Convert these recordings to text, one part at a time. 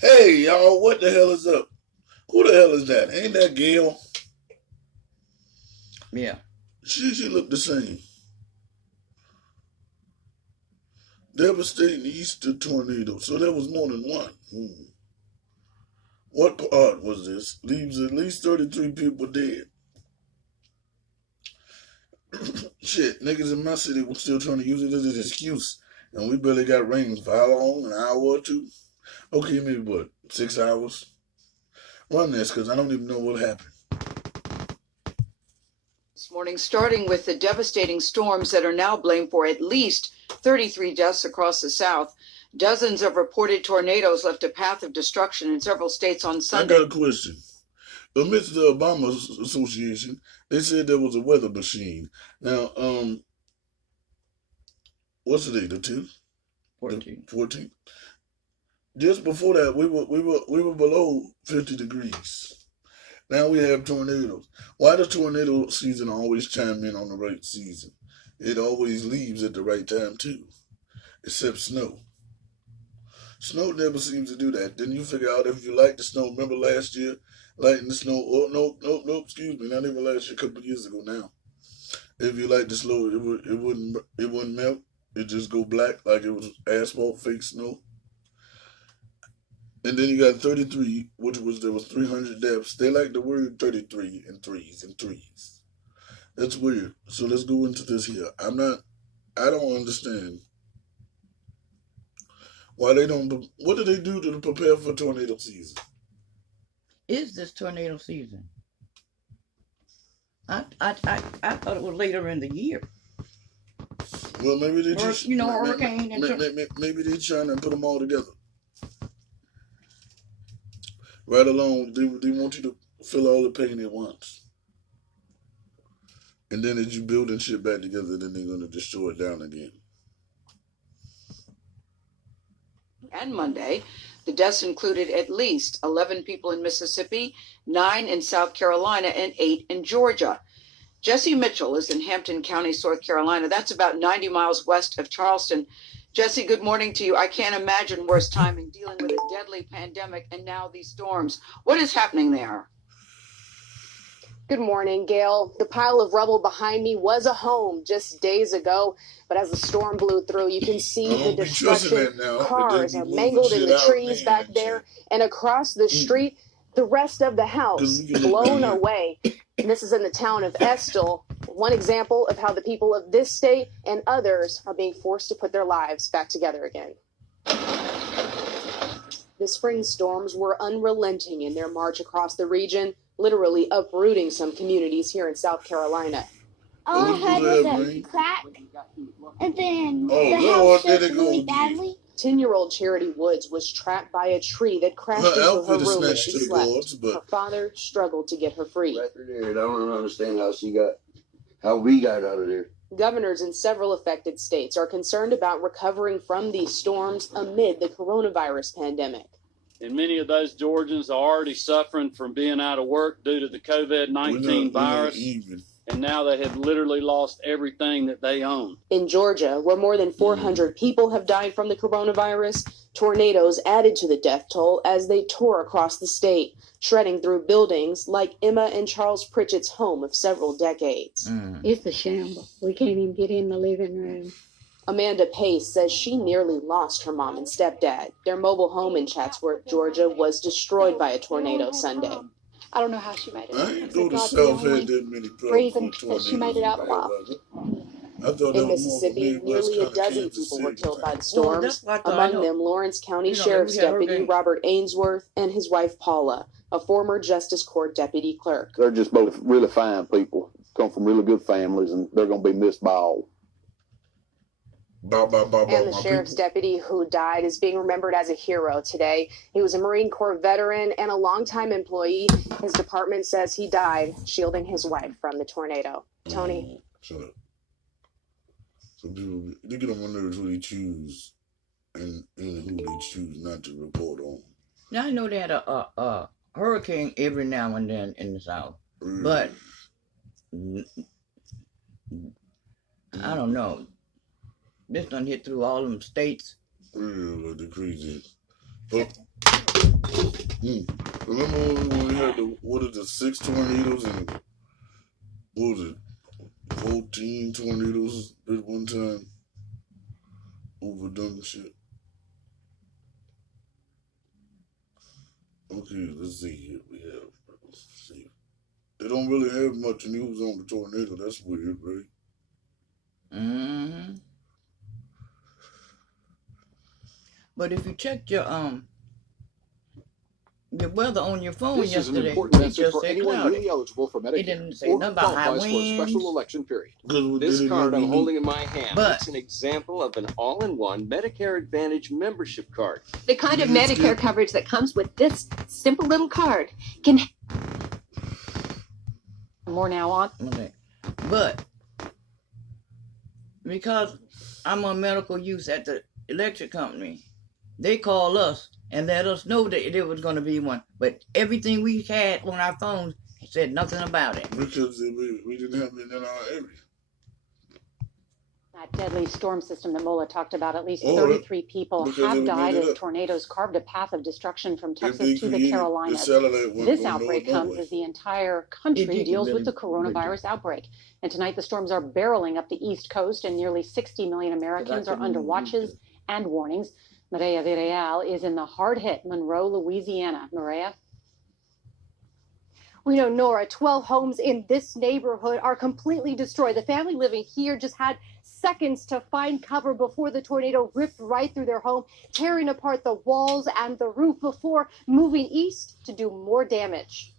Hey, y'all, what the hell is up? Who the hell is that? Ain't that Gail? Yeah. She looked the same. Devastating Easter tornado. So there was more than one. What part was this? Leaves at least 33 people dead. Shit, niggas in my city were still trying to use it as an excuse. And we barely got rain for how long? An hour or two? Okay, maybe what? 6 hours? Run this, because I don't even know what happened. This morning, starting with the devastating storms that are now blamed for at least 33 deaths across the South. Dozens of reported tornadoes left a path of destruction in several states on Sunday. I got a question. Amidst the Obama Association, they said there was a weather machine. Now, what's the date? The 10th? 14th. Just before that, we were below 50 degrees. Now we have tornadoes. Why does tornado season always chime in on the right season? It always leaves at the right time too, except snow. Snow never seems to do that. Didn't you figure out if you like the snow? Remember last year, lighting the snow? Oh no, excuse me, not even last year, a couple of years ago now. If you like the snow, it wouldn't melt. It just go black like it was asphalt, fake snow. And then you got 33, there was 300 deaths. They like the word 33 and threes. That's weird. So let's go into this here. I don't understand why they don't. What do they do to prepare for tornado season? Is this tornado season? I thought it was later in the year. Well, maybe they just hurricane. Maybe they're trying to put them all together. Right along, they want you to feel all the pain at once. And then as you building shit back together, then they're going to destroy it down again. And Monday, the deaths included at least 11 people in Mississippi, 9 in South Carolina, and 8 in Georgia. Jesse Mitchell is in Hampton County, South Carolina. That's about 90 miles west of Charleston. Jesse, good morning to you. I can't imagine worse timing dealing with a deadly pandemic and now these storms. What is happening there? Good morning, Gail. The pile of rubble behind me was a home just days ago, but as the storm blew through, you can see the destruction. Cars are mangled in the trees back there, and across the street, the rest of the house blown away. And this is in the town of Estill, one example of how the people of this state and others are being forced to put their lives back together again. The spring storms were unrelenting in their march across the region, literally uprooting some communities here in South Carolina. All I heard was a crack, and then the house shook really badly. 10-year-old Charity Woods was trapped by a tree that crashed into her room as she slept. Her father struggled to get her free. I don't understand how we got out of there. Governors in several affected states are concerned about recovering from these storms amid the coronavirus pandemic. And many of those Georgians are already suffering from being out of work due to the COVID-19 virus. And now they have literally lost everything that they own. In Georgia, where more than 400 people have died from the coronavirus, tornadoes added to the death toll as they tore across the state, shredding through buildings like Emma and Charles Pritchett's home of several decades. It's a shambles. We can't even get in the living room. Amanda Pace says she nearly lost her mom and stepdad. Their mobile home in Chatsworth, Georgia, was destroyed by a tornado Sunday. I don't know how she made it. I ain't know the South had that many reason that she made it out alive. In Mississippi, nearly a dozen people were killed by the storms, among them Lawrence County Sheriff's Deputy Robert Ainsworth and his wife Paula, a former Justice Court Deputy Clerk. They're just both really fine people, come from really good families, and they're going to be missed by all. And the sheriff's deputy who died is being remembered as a hero today. He was a Marine Corps veteran and a longtime employee. His department says he died shielding his wife from the tornado. Tony. Shut up. So people, they get on my nerves who they choose and who they choose not to report on. Now I know they had a hurricane every now and then in the South, but I don't know. This done hit through all them states. But the crazy. Remember when we had the 6 tornadoes and what was it, 14 tornadoes at one time over dumb shit? Okay, let's see here. Let's see. They don't really have much news on the tornado. That's weird, right? Mm-hmm. But if you checked your weather on your phone This is an yesterday, important it message just for said anyone cloudy. newly eligible for Medicare It didn't say or nothing about high qualifies for a winds. special election period. This card I'm holding in my hand, But- it's an example of an all-in-one Medicare Advantage membership card. The kind of Medicare coverage that comes with this simple little card can. More now on. Okay. But because I'm on medical use at the electric company, they call us and let us know that there was going to be one. But everything we had on our phones said nothing about it. Because we didn't have it in our area. That deadly storm system that Mola talked about, at least Oh, 33 people because they have made died it as up. tornadoes carved a path of destruction from If they Texas to the created Carolinas. satellite one This going outbreak north, comes norway. as the entire country did deals with really the coronavirus outbreak. And tonight the storms are barreling up the East Coast, and nearly 60 million Americans are under watches and warnings. Maria Villarreal is in the hard-hit Monroe, Louisiana. Maria? We know, Nora, 12 homes in this neighborhood are completely destroyed. The family living here just had seconds to find cover before the tornado ripped right through their home, tearing apart the walls and the roof before moving east to do more damage.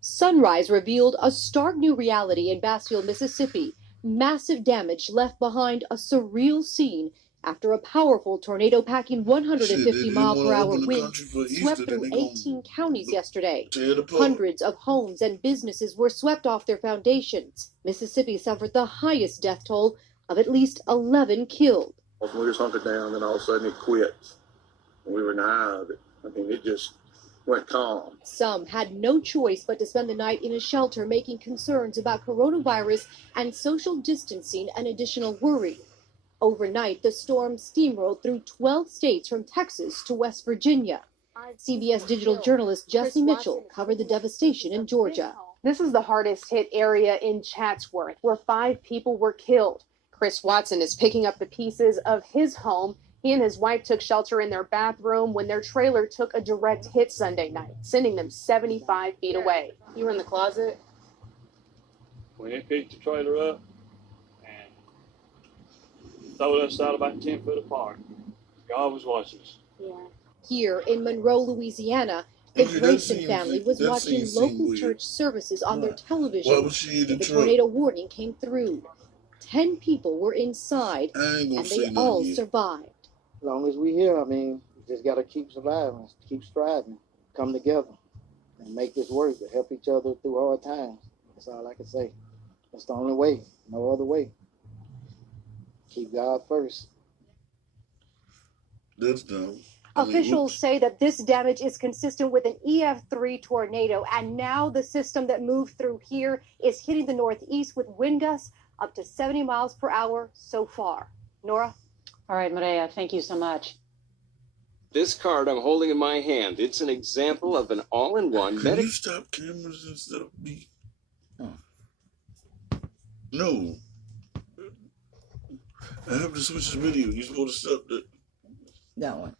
Sunrise revealed a stark new reality in Bassfield, Mississippi. Massive damage left behind, a surreal scene after a powerful tornado packing 150 mile per hour winds swept through 18 counties yesterday. Hundreds of homes and businesses were swept off their foundations. Mississippi suffered the highest death toll of at least 11 killed. We just hunkered down, and all of a sudden it quit. We were in the eye of it. I mean, it just went calm. Some had no choice but to spend the night in a shelter, making concerns about coronavirus and social distancing an additional worry. Overnight, the storm steamrolled through 12 states from Texas to West Virginia. CBS digital journalist Jesse Mitchell covered the devastation in Georgia. This is the hardest hit area in Chatsworth, where 5 people were killed. Chris Watson is picking up the pieces of his home. He and his wife took shelter in their bathroom when their trailer took a direct hit Sunday night, sending them 75 feet away. You were in the closet? When they picked the trailer up and throwed us out about 10 foot apart, God was watching us. Yeah. Here in Monroe, Louisiana, the Grayson family was watching local church services on their television when the tornado warning came through. 10 people were inside, and they all survived. As long as we here, I mean, we just got to keep surviving, keep striving, come together, and make this work, and help each other through hard times. That's all I can say. That's the only way, no other way. Keep God first. That's dumb. Officials say that this damage is consistent with an EF3 tornado, and now the system that moved through here is hitting the northeast with wind gusts up to 70 miles per hour so far. Nora? All right, Maria, thank you so much. This card I'm holding in my hand, it's an example of an all-in-one Can you stop cameras and stuff? No. I have to switch the video. You're supposed to stop that one.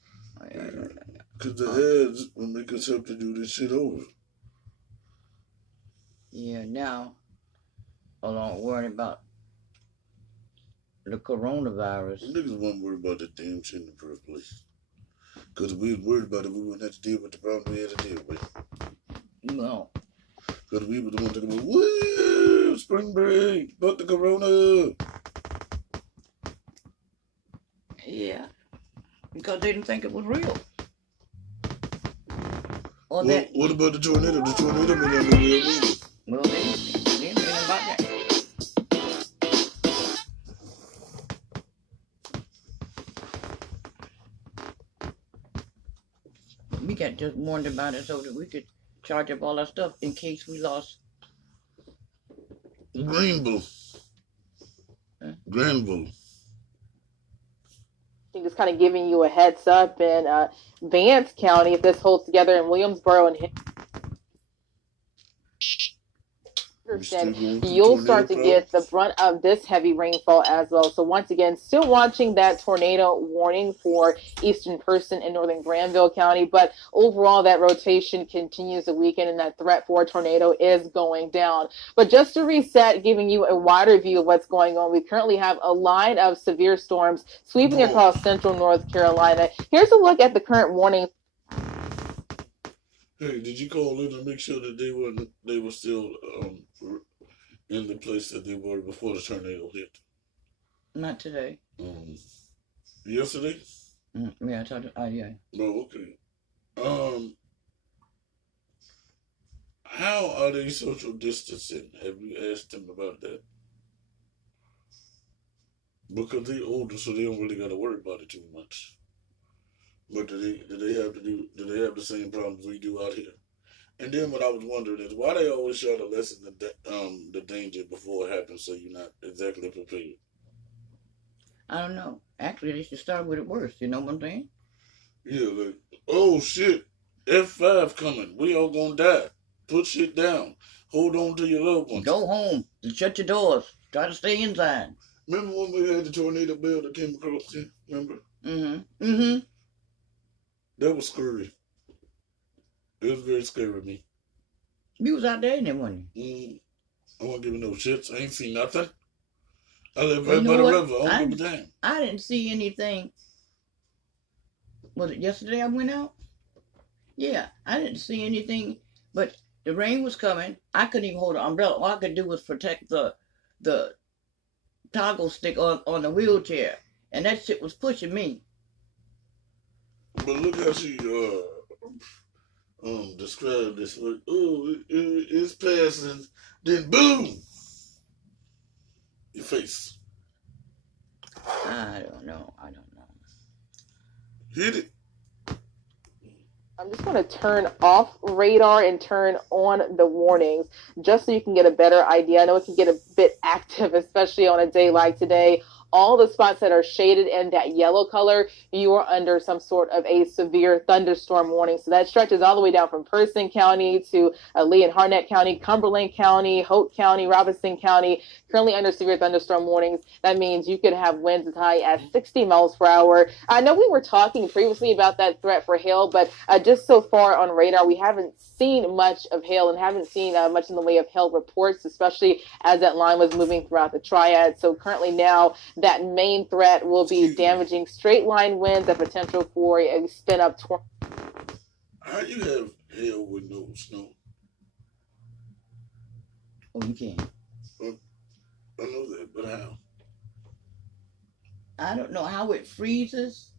Because the ads will make us have to do this shit over. Yeah, now, I don't worry about the coronavirus. Niggas wasn't worried about the damn shit in the first place. Because if we was worried about it, we wouldn't have to deal with the problem we had to deal with. No. Because we were the ones talking about, woo, spring break, fuck the corona. Yeah. Because they didn't think it was real. Or Well, that. what about the tornado? The tornado may not be real either. Well, they didn't think about that. We got just warned about it so that we could charge up all our stuff in case we lost. Greenville. Huh? Granville. just kind of giving you a heads up in Vance County, if this holds together in Williamsboro and Henderson, you'll start to get the brunt of this heavy rainfall as well. So once again, still watching that tornado warning for eastern Person and northern Granville County, but overall that rotation continues the weekend and that threat for a tornado is going down. But just to reset, giving you a wider view of what's going on, we currently have a line of severe storms sweeping across central North Carolina. Here's a look at the current warning. Hey, did you call in to make sure that they were still in the place that they were before the tornado hit? Not today. Yesterday? Yeah, I talked to, yeah. Oh, okay. How are they social distancing? Have you asked them about that? Because they're older, so they don't really got to worry about it too much. But do they have the same problems we do out here? And then what I was wondering is why they always try to lessen the danger before it happens, so you're not exactly prepared. I don't know. Actually, they should start with it worse. You know what I'm saying? Yeah, like, oh shit, F5 coming. We all gonna die. Put shit down. Hold on to your loved ones. Go home. Shut your doors. Try to stay inside. Remember when we had the tornado bill that came across here? Remember? That was scary. It was very scary to me. You was out there in that morning. I wasn't giving no shits. I ain't seen nothing. I live right by the river. I don't give a damn. I didn't see anything. Was it yesterday I went out? Yeah, I didn't see anything, but the rain was coming. I couldn't even hold an umbrella. All I could do was protect the toggle stick on the wheelchair, and that shit was pushing me. But look how she described this. Like, oh, it's passing, then boom, your face. I don't know. Hit it. I'm just going to turn off radar and turn on the warnings just so you can get a better idea. I know it can get a bit active, especially on a day like today. All the spots that are shaded in that yellow color, you are under some sort of a severe thunderstorm warning. So that stretches all the way down from Person County to Lee and Harnett County, Cumberland County, Hope County, Robinson County, currently under severe thunderstorm warnings. That means you could have winds as high as 60 miles per hour. I know we were talking previously about that threat for hail, but just so far on radar, we haven't seen much of hail and haven't seen much in the way of hail reports, especially as that line was moving throughout the triad. So currently now, that main threat will be damaging straight line winds and potential for a spin up tornado. How you have hail with no snow? Oh, you can. I know that, but how? I don't know how it freezes.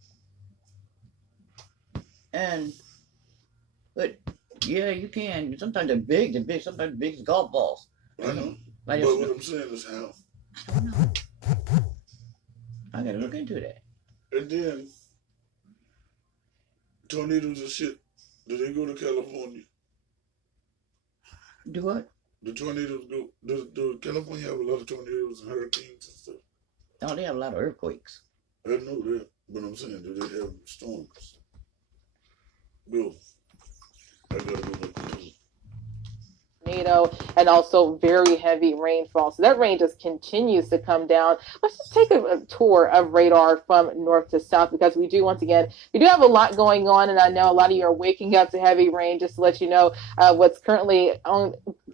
But yeah, you can. Sometimes they're big, sometimes the big as golf balls. I know. But what I'm saying is how? I don't know. I gotta look into that. And then tornadoes and shit. Do they go to California? Do what? The tornadoes go. Do California have a lot of tornadoes and hurricanes and stuff? No, they have a lot of earthquakes. I know that, but I'm saying, do they have storms? Go. I gotta go look into it. Tornado and also very heavy rainfall. So that rain just continues to come down. Let's just take a tour of radar from north to south because we do have a lot going on, and I know a lot of you are waking up to heavy rain. Just to let you know what's currently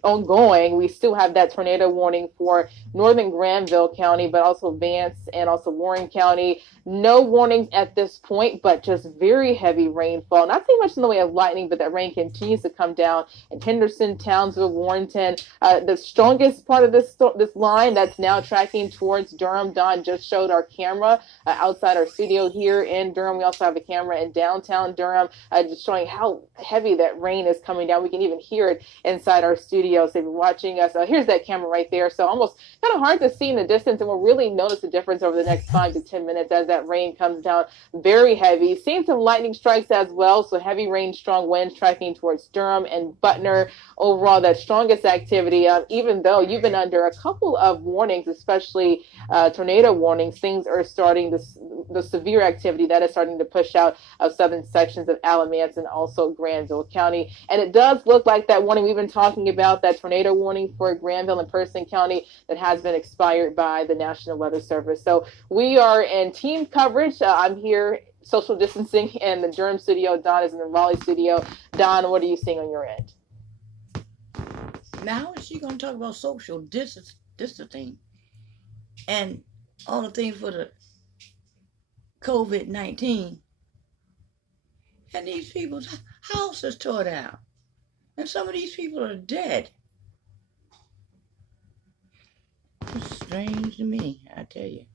ongoing, we still have that tornado warning for northern Granville County, but also Vance and also Warren County. No warnings at this point, but just very heavy rainfall. Not too much in the way of lightning, but that rain continues to come down in Henderson, Townsville, Warrenton. The strongest part of this line that's now tracking towards Durham. Don just showed our camera outside our studio here in Durham. We also have a camera in downtown Durham, just showing how heavy that rain is coming down. We can even hear it inside our studio studio. So if you're watching us, here's that camera right there. So almost kind of hard to see in the distance, and we'll really notice the difference over the next 5 to 10 minutes as that rain comes down very heavy. Seeing some lightning strikes as well. So heavy rain, strong winds tracking towards Durham and Butner. Overall, that strongest activity, even though you've been under a couple of warnings, especially tornado warnings, things are starting the severe activity that is starting to push out of southern sections of Alamance and also Granville County. And it does look like that warning we've been talking about, that tornado warning for Granville and Person County, that has been expired by the National Weather Service. So we are in team coverage. I'm here social distancing in the Durham studio. Don is in the Raleigh studio. Don, what are you seeing on your end? Now, how is she going to talk about social distancing and all the things for the COVID-19? And these people's houses tore down. And some of these people are dead. It's strange to me, I tell you.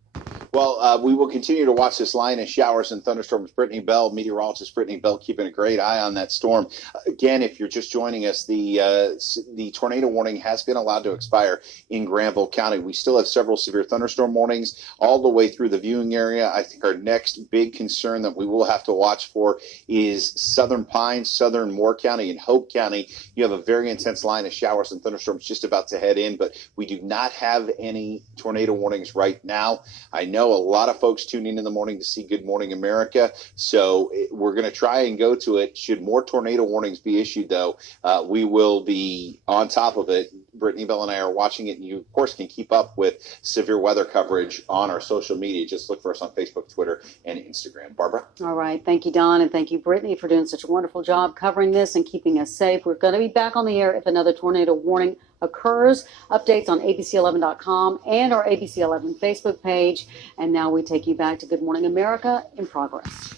Well, we will continue to watch this line of showers and thunderstorms. Brittany Bell, meteorologist Brittany Bell, keeping a great eye on that storm. Again, if you're just joining us, the tornado warning has been allowed to expire in Granville County. We still have several severe thunderstorm warnings all the way through the viewing area. I think our next big concern that we will have to watch for is Southern Pines, Southern Moore County, and Hope County. You have a very intense line of showers and thunderstorms just about to head in, but we do not have any tornado warnings right now. I know a lot of folks tune in the morning to see Good Morning America, so we're going to try and go to it. Should more tornado warnings be issued, though, we will be on top of it. Brittany Bell and I are watching it, and you, of course, can keep up with severe weather coverage on our social media. Just look for us on Facebook, Twitter, and Instagram. Barbara? All right. Thank you, Don, and thank you, Brittany, for doing such a wonderful job covering this and keeping us safe. We're going to be back on the air if another tornado warning occurs. Updates on abc11.com and our ABC 11 Facebook page. And now we take you back to Good Morning America in progress.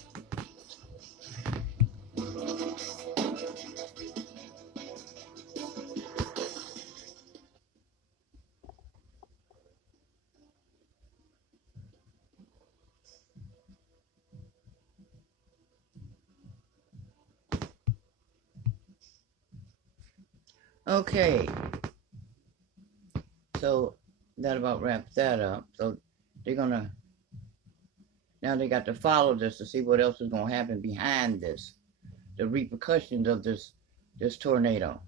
Okay, so that about wraps that up. So they're gonna, now they got to follow this to see what else is gonna happen behind this, the repercussions of this tornado.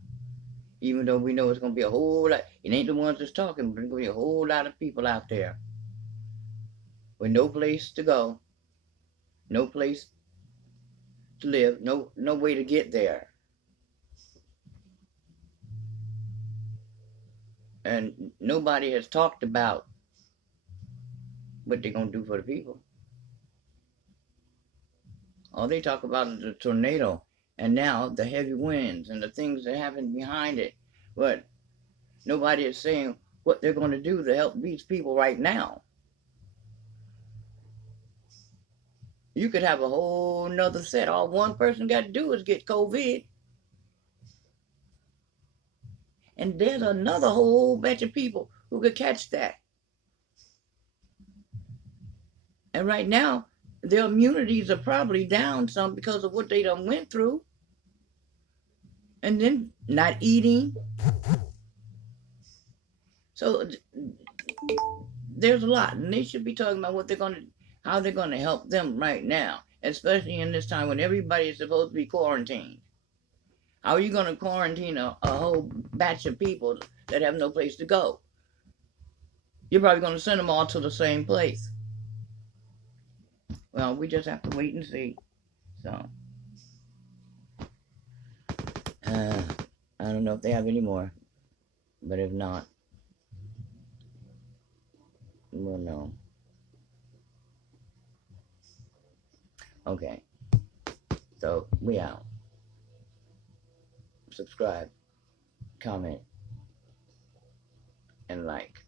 Even though we know it's gonna be a whole lot, it ain't the ones that's talking, but it's gonna be a whole lot of people out there with no place to go, no place to live, no way to get there. And nobody has talked about what they're going to do for the people. All they talk about is the tornado and now the heavy winds and the things that happen behind it. But nobody is saying what they're going to do to help these people right now. You could have a whole nother set. All one person got to do is get COVID. And there's another whole bunch of people who could catch that. And right now, their immunities are probably down some because of what they done went through. And then not eating. So there's a lot. And they should be talking about what how they're going to help them right now. Especially in this time when everybody is supposed to be quarantined. How are you going to quarantine a whole batch of people that have no place to go? You're probably going to send them all to the same place. Well, we just have to wait and see. So, I don't know if they have any more. But if not, we'll know. Okay. So, we out. Subscribe, comment, and like.